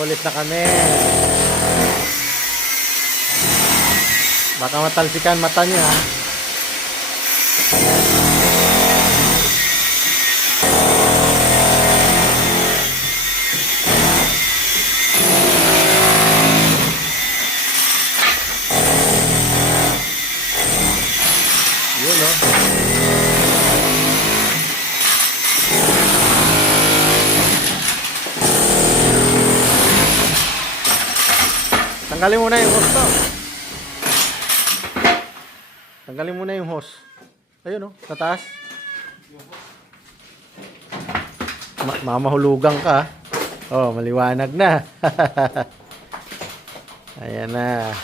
ulit na kami. Baka matalsikan mata niya. Yun, no? Tanggalin mo na yung hose to. Tanggalin mo na yung hose. Ayun, no? Sa taas. Mamahulugan ka. Oh, maliwanag na. Ayan na.